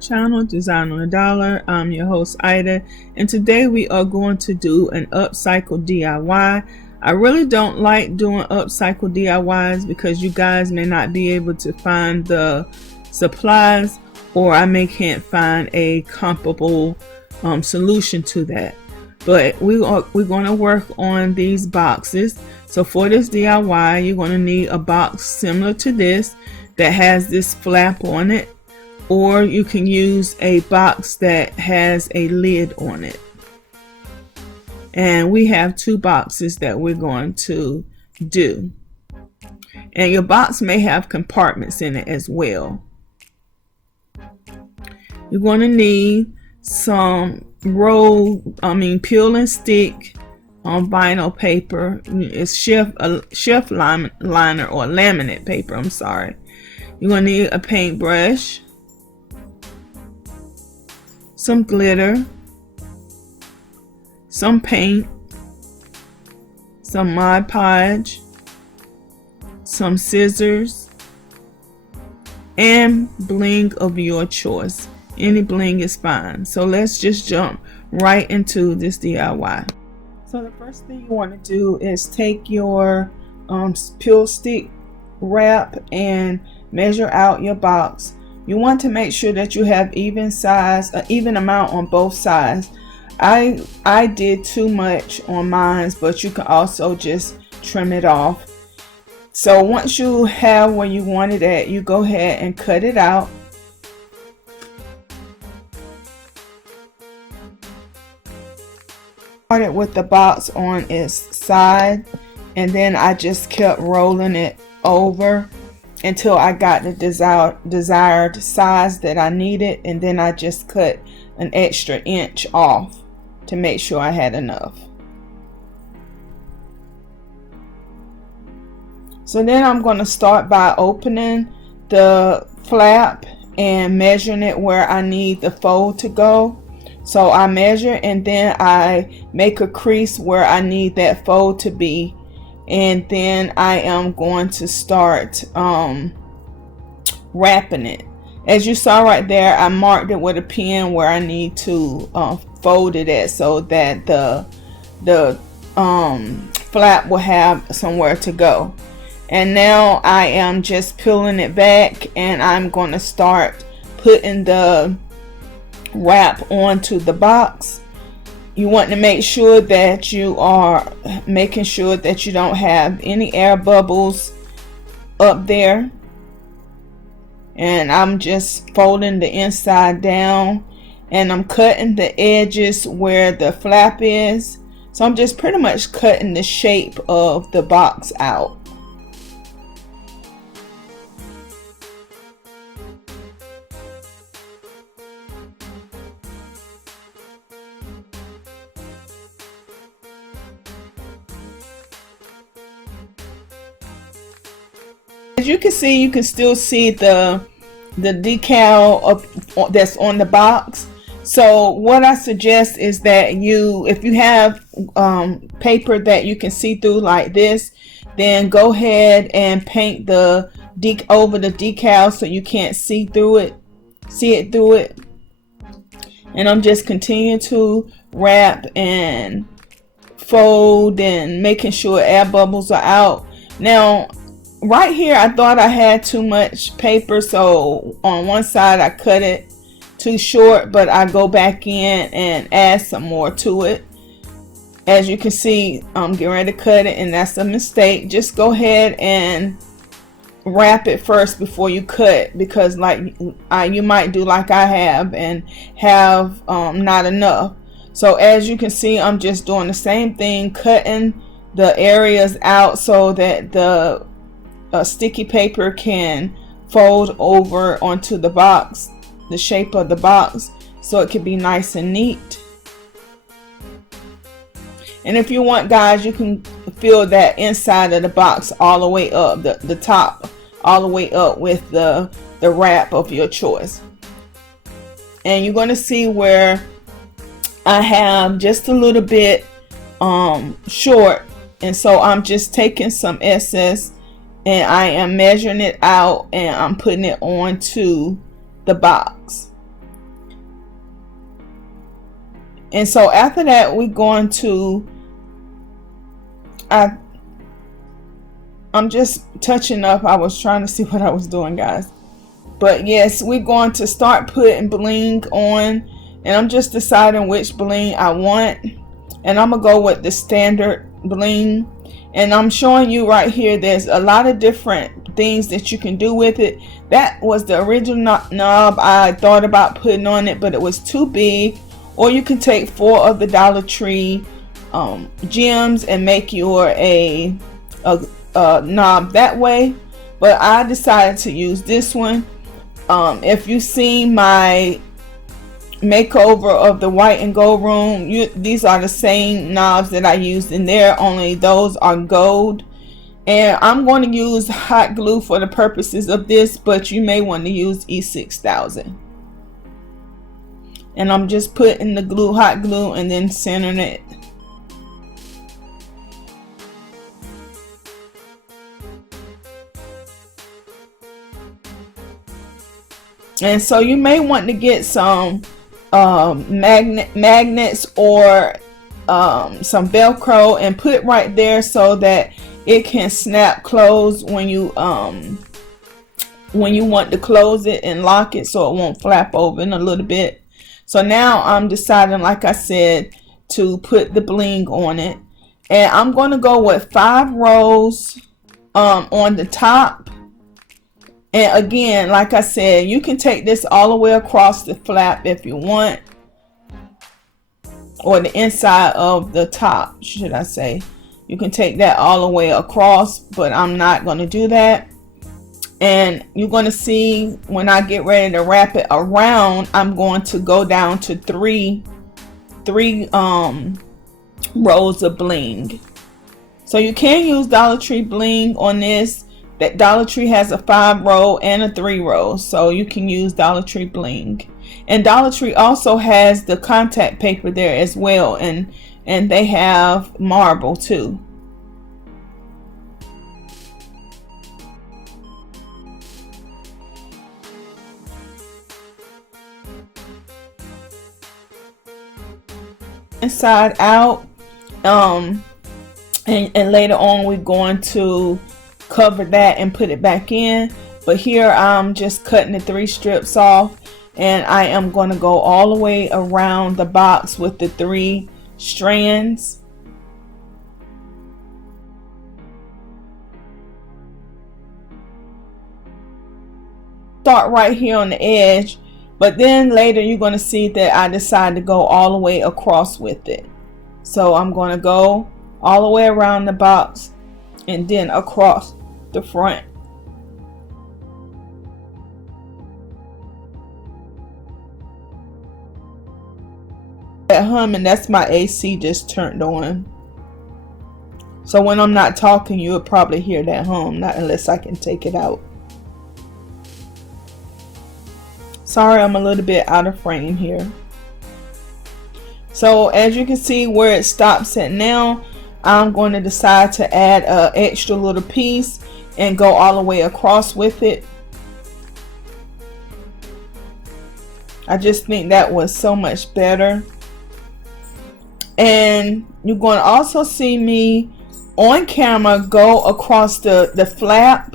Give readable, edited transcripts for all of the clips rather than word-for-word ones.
channel, Design on a Dollar. I'm your host Ida, and today we are going to do an upcycle DIY. I really don't like doing upcycle DIYs because you guys may not be able to find the supplies, or I can't find a comparable solution to that. But we're going to work on these boxes. So for this DIY, you're going to need a box similar to this that has this flap on it, or you can use a box that has a lid on it. And we have two boxes that we're going to do. And your box may have compartments in it as well. You're going to need some peel and stick on vinyl paper. It's shelf liner or laminate paper, I'm sorry. You're going to need a paintbrush, some glitter, some paint, some Mod Podge, some scissors, and bling of your choice. Any bling is fine. So let's just jump right into this DIY. So the first thing you want to do is take your peel stick wrap and measure out your box. You want to make sure that you have even amount on both sides. I did too much on mine, but you can also just trim it off. So once you have where you want it at, you go ahead and cut it out. Started with the box on its side, and then I just kept rolling it over until I got the desired size that I needed, and then I just cut an extra inch off to make sure I had enough. So then I'm going to start by opening the flap and measuring it where I need the fold to go. So I measure, and then I make a crease where I need that fold to be, and then I am going to start wrapping it. As you saw right there, I marked it with a pen where I need to fold it at, so that the flap will have somewhere to go. And now I am just peeling it back, and I'm going to start putting the wrap onto the box. You want to make sure that you are making sure that you don't have any air bubbles up there. And I'm just folding the inside down, and I'm cutting the edges where the flap is. So I'm just pretty much cutting the shape of the box out. As you can see, you can still see the decal that's on the box. So what I suggest is that if you have paper that you can see through like this, then go ahead and paint over the decal so you can't see it through it. And I'm just continuing to wrap and fold and making sure air bubbles are out. Now right here, I thought I had too much paper, so on one side I cut it too short, but I go back in and add some more to it. As you can see, I'm getting ready to cut it, and that's a mistake. Just go ahead and wrap it first before you cut, because you might do like I have and have not enough. So as you can see, I'm just doing the same thing, cutting the areas out so that the sticky paper can fold over onto the box, the shape of the box, so it can be nice and neat. And if you want, guys, you can fill that inside of the box all the way up, the top all the way up with the wrap of your choice. And you're going to see where I have just a little bit short, and so I'm just taking some excess and I am measuring it out, and I'm putting it onto the box. And so after that, we're going to, I'm just touching up. I was trying to see what I was doing, guys. But yes, we're going to start putting bling on, and I'm just deciding which bling I want. And I'm gonna go with the standard bling. And I'm showing you right here, there's a lot of different things that you can do with it. That was the original knob I thought about putting on it, but it was too big. Or you can take 4 of the Dollar Tree gems and make your a knob that way. But I decided to use this one. If you see my makeover of the white and gold room, these are the same knobs that I used in there, only those are gold. And I'm going to use hot glue for the purposes of this, but you may want to use E6000. And I'm just putting the glue, hot glue, and then centering it. And so you may want to get some magnets or some Velcro and put right there so that it can snap close when you want to close it and lock it, so it won't flap open a little bit. So now I'm deciding, like I said, to put the bling on it, and I'm going to go with 5 rows on the top. And again, like I said, you can take this all the way across the flap if you want, or the inside of the top, should I say. You can take that all the way across, but I'm not going to do that. And you're going to see when I get ready to wrap it around, I'm going to go down to three rows of bling. So you can use Dollar Tree bling on this. That Dollar Tree has a 5 row and a 3 row, so you can use Dollar Tree bling. And Dollar Tree also has the contact paper there as well, and they have marble too. Inside out, and later on we're going to cover that and put it back in. But here I'm just cutting the 3 strips off, and I am going to go all the way around the box with the 3 strands. Start right here on the edge, but then later you're going to see that I decide to go all the way across with it. So I'm going to go all the way around the box and then across the front. That humming, that's my AC just turned on. So when I'm not talking, you'll probably hear that hum, not unless I can take it out. Sorry, I'm a little bit out of frame here. So as you can see where it stops at now, I'm going to decide to add an extra little piece and go all the way across with it. I just think that was so much better. And you're going to also see me on camera go across the flap.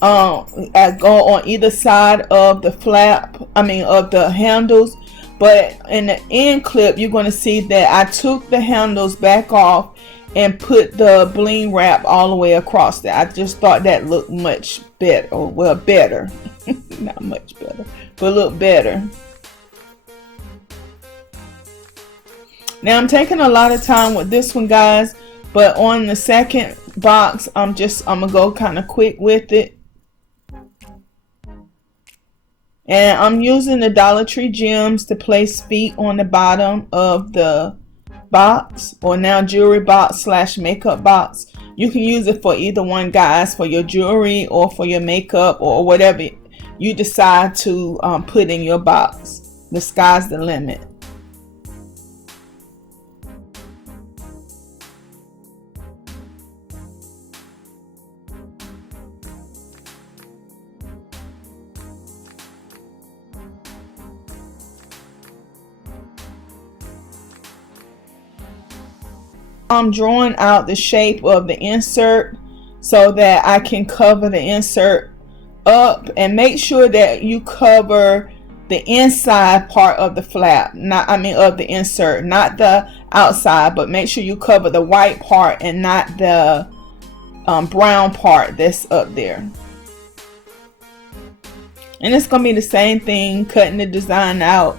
I go on either side of the flap, of the handles. But in the end clip, you're going to see that I took the handles back off and put the bling wrap all the way across there. I just thought that looked much better, or well, better. Not much better, but look better. Now I'm taking a lot of time with this one, guys, but on the second box, I'm gonna go kind of quick with it. And I'm using the Dollar Tree gems to place feet on the bottom of the box, or now jewelry box / makeup box. You can use it for either one, guys, for your jewelry or for your makeup or whatever you decide to put in your box. The sky's the limit. I'm drawing out the shape of the insert so that I can cover the insert up, and make sure that you cover the inside part of the flap, of the insert, not the outside, but make sure you cover the white part and not the brown part that's up there. And it's gonna be the same thing, cutting the design out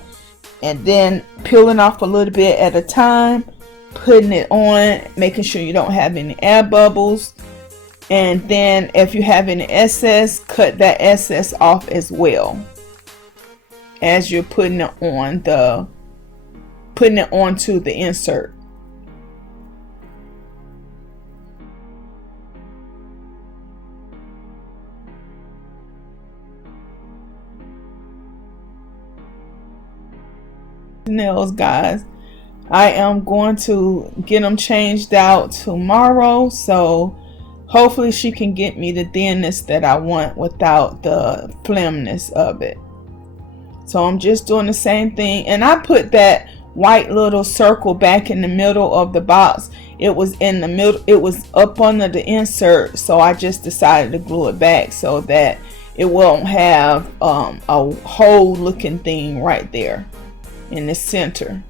and then peeling off a little bit at a time, putting it on, making sure you don't have any air bubbles, and then if you have any excess, cut that excess off as well as you're putting it onto the insert. Nails, guys, I am going to get them changed out tomorrow, so hopefully she can get me the thinness that I want without the flimness of it. So I'm just doing the same thing, and I put that white little circle back in the middle of the box. It was in the middle, it was up under the insert, so I just decided to glue it back so that it won't have a hole looking thing right there in the center.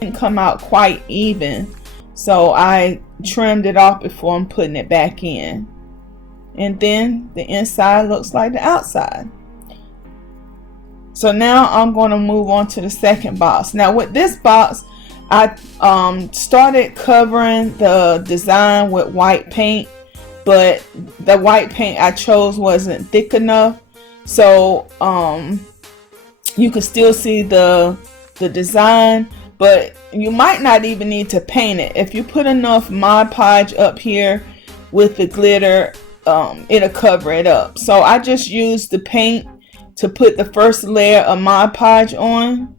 Didn't come out quite even, so I trimmed it off before I'm putting it back in, and then the inside looks like the outside. So now I'm going to move on to the second box. Now with this box, I started covering the design with white paint, but the white paint I chose wasn't thick enough, so you can still see the design, but you might not even need to paint it. If you put enough Mod Podge up here with the glitter, it'll cover it up. So I just used the paint to put the first layer of Mod Podge on.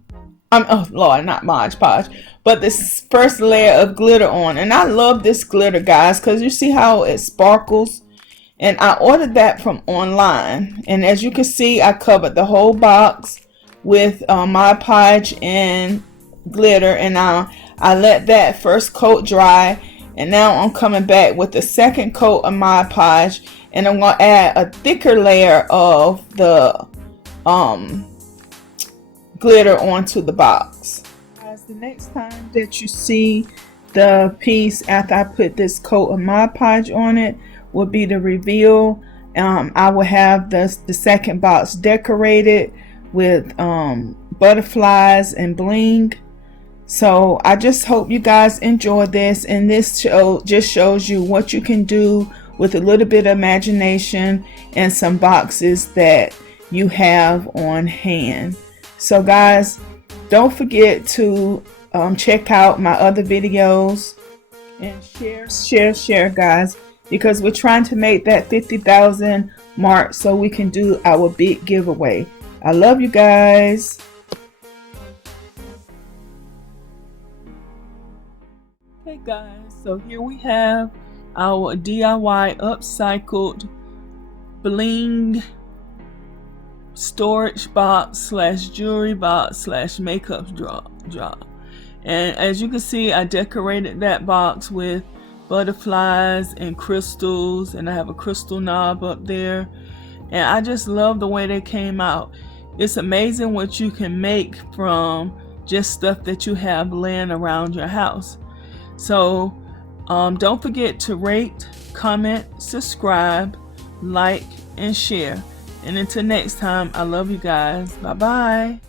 Oh Lord, not Mod Podge, but this first layer of glitter on. And I love this glitter, guys, because you see how it sparkles. And I ordered that from online, and as you can see, I covered the whole box with Mod Podge and glitter, and I let that first coat dry, and now I'm coming back with the second coat of Mod Podge, and I'm going to add a thicker layer of the glitter onto the box. Guys, the next time that you see the piece after I put this coat of Mod Podge on it will be the reveal. I will have the second box decorated with butterflies and bling. So I just hope you guys enjoy this, and this show just shows you what you can do with a little bit of imagination and some boxes that you have on hand. So guys, don't forget to check out my other videos and share guys, because we're trying to make that 50,000 mark so we can do our big giveaway. I love you guys. Hey guys, so here we have our DIY upcycled bling storage box slash jewelry box slash makeup drop. And as you can see, I decorated that box with butterflies and crystals, and I have a crystal knob up there, and I just love the way they came out. It's amazing what you can make from just stuff that you have laying around your house. So don't forget to rate, comment, subscribe, like, and share. And until next time, I love you guys. Bye bye.